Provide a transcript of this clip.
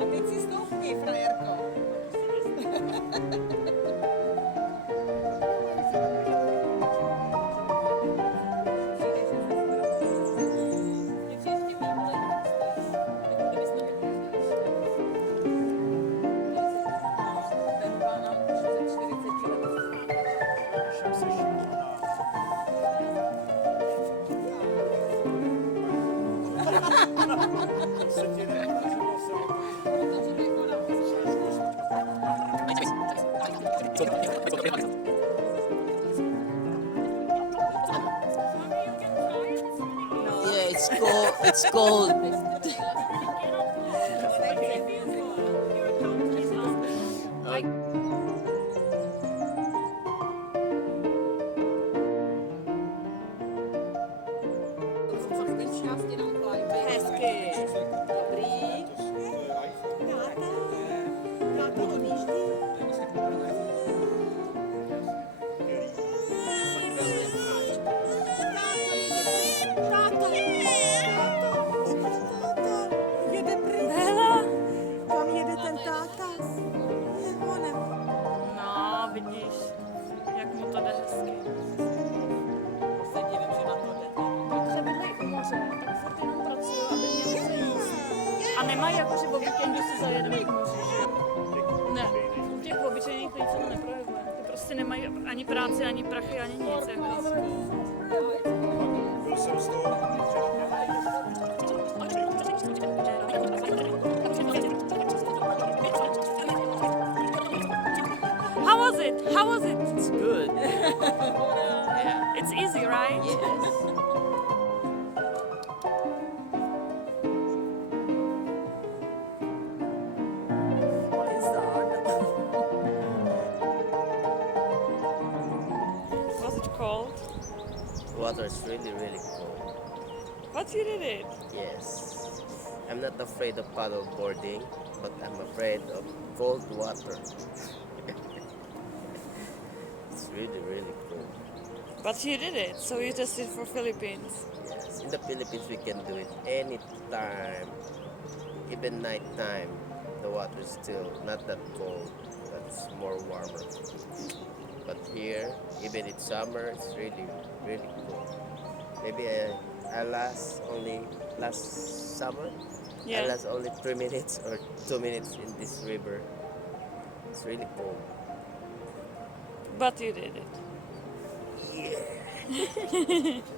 A teď si stoupni, frajerko. Yeah, it's cold. It's cold. Hezky. Dobrý. Táta odjíždí. Táta. Jede pryč. Kam jede ten táta? No, vidíš, jak mu to jde hezky. Se divím, že na to jde. Protože bydlejí u moře, tak furt jenom pracují, aby měli co jíst. A nemají jako, že o víkendu si zajedeme k moři, že? Ne, u těch obyčejných lidí se to neprojevuje. Ty prostě nemají ani práci, ani prachy, ani nic. Jako. Byl jsem z toho How was it? How was it? It's good. Yeah. It's easy, right? Yes. Was it cold? Water is really, really cold. But you did it. Yes. I'm not afraid of paddle boarding, but I'm afraid of cold water. It's really, really cold. But you did it, so you just did for Philippines. Yes. In the Philippines, we can do it any time, even night time. The water is still not that cold, but it's more warmer. But here, even in summer, it's really, really cold. Maybe I last summer. Yeah. I last only 3 minutes or 2 minutes in this river. It's really cold. But you did it. Yeah.